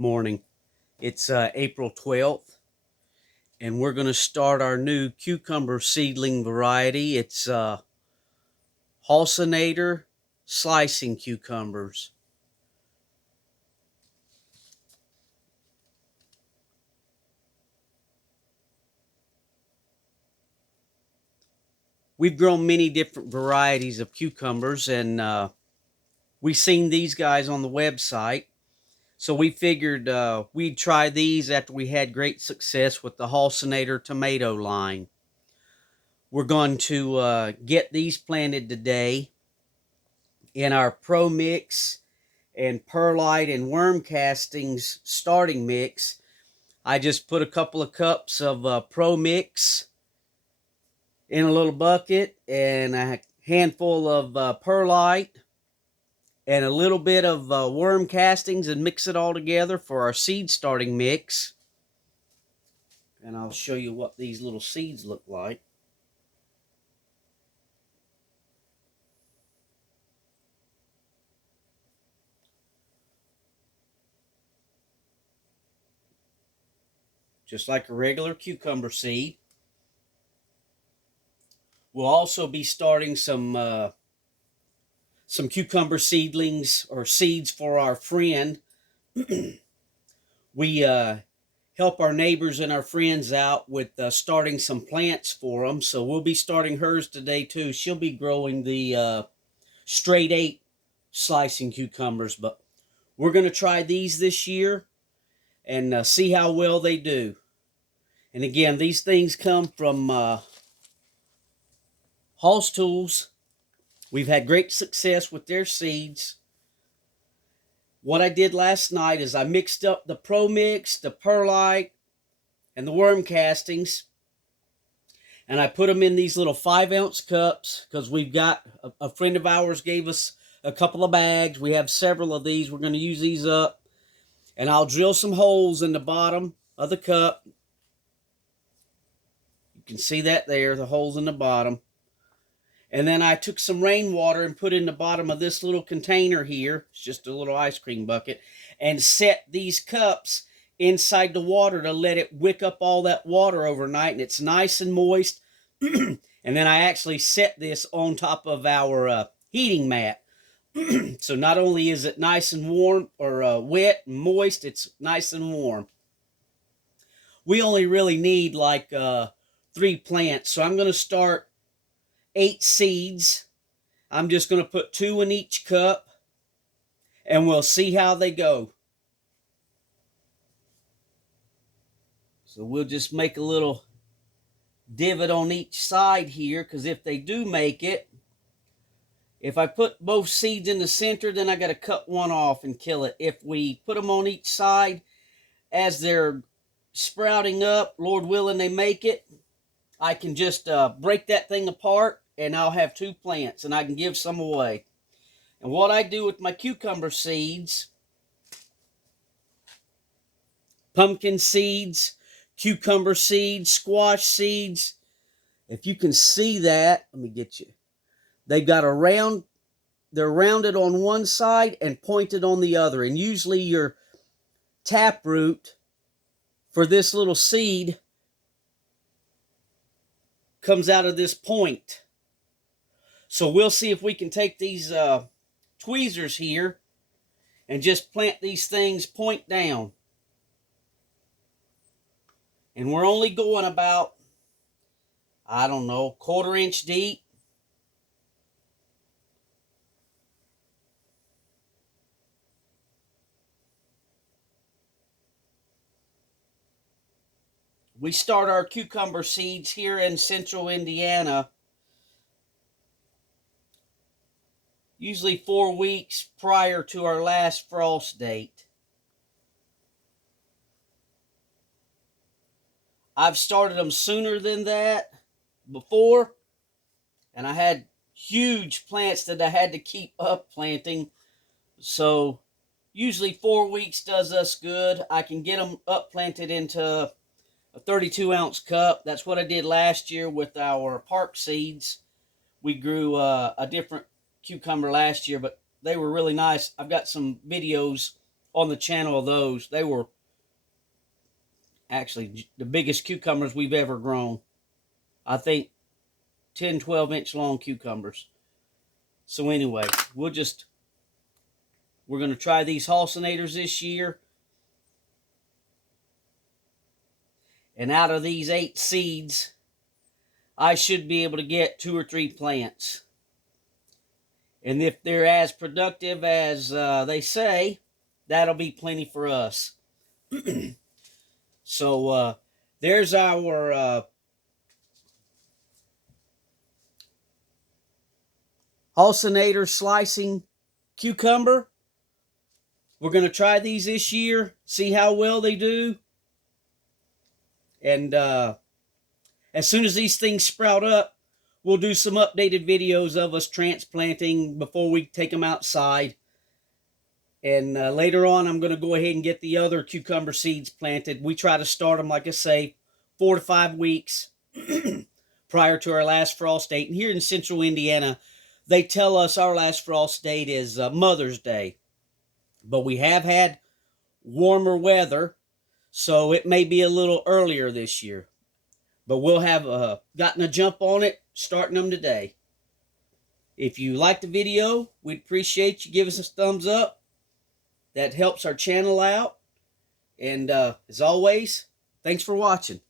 morning. It's April 12th, and we're going to start our new cucumber seedling variety. It's Hossinator slicing cucumbers. We've grown many different varieties of cucumbers, and we've seen these guys on the website. So we figured we'd try these after we had great success with the Hossinator tomato line. We're going to get these planted today in our Pro Mix and perlite and worm castings starting mix. I just put a couple of cups of Pro Mix in a little bucket and a handful of perlite and a little bit of worm castings and mix it all together for our seed starting mix. And I'll show you what these little seeds look like. Just like a regular cucumber seed. We'll also be starting some cucumber seedlings or seeds for our friend. We help our neighbors and our friends out with starting some plants for them. So we'll be starting hers today too. She'll be growing the straight 8 slicing cucumbers, but we're going to try these this year and see how well they do. And again, these things come from Hall's Tools. We've had great success with their seeds. What I did last night is I mixed up the Pro Mix, the perlite, and the worm castings, and I put them in these little 5-ounce cups because we've got a friend of ours gave us a couple of bags. We have several of these. We're going to use these up, and I'll drill some holes in the bottom of the cup. You can see that there, the holes in the bottom. And then I took some rainwater and put in the bottom of this little container here. It's just a little ice cream bucket. And set these cups inside the water to let it wick up all that water overnight. And it's nice and moist. And then I actually set this on top of our heating mat. So not only is it nice and warm or wet and moist, it's nice and warm. We only really need like 3 plants. So I'm going to start 8 seeds. I'm just going to put 2 in each cup, and we'll see how they go. So we'll just make a little divot on each side here, because if they do make it, if I put both seeds in the center, then I got to cut one off and kill it. If we put them on each side as they're sprouting up, Lord willing they make it, I can just break that thing apart, and I'll have 2 plants, and I can give some away. And what I do with my cucumber seeds, pumpkin seeds, cucumber seeds, squash seeds, if you can see that, let me get you. They've got a round, they're rounded on one side and pointed on the other. And usually your taproot for this little seed comes out of this point. So we'll see if we can take these tweezers here and just plant these things point down. And we're only going about, I don't know, 1/4 inch deep. We start our cucumber seeds here in central Indiana usually 4 weeks prior to our last frost date. I've started them sooner than that before, and I had huge plants that I had to keep up planting. So usually 4 weeks does us good. I can get them up planted into a 32-ounce cup. That's what I did last year with our park seeds. We grew a different cucumber last year, but they were really nice. I've got some videos on the channel of those. They were actually the biggest cucumbers we've ever grown. I think 10, 12-inch long cucumbers. So anyway, we're going to try these Hossinators this year. And out of these 8 seeds, I should be able to get 2 or 3 plants. And if they're as productive as they say, that'll be plenty for us. So there's our Hossinator slicing cucumber. We're going to try these this year, see how well they do. And as soon as these things sprout up, we'll do some updated videos of us transplanting before we take them outside. And later on, I'm going to go ahead and get the other cucumber seeds planted. We try to start them, like I say, 4 to 5 weeks prior to our last frost date. And here in central Indiana, they tell us our last frost date is Mother's Day. But we have had warmer weather, so it may be a little earlier this year. But we'll have gotten a jump on it, starting them today. If you like the video, we'd appreciate you give us a thumbs up. That helps our channel out. And as always, thanks for watching.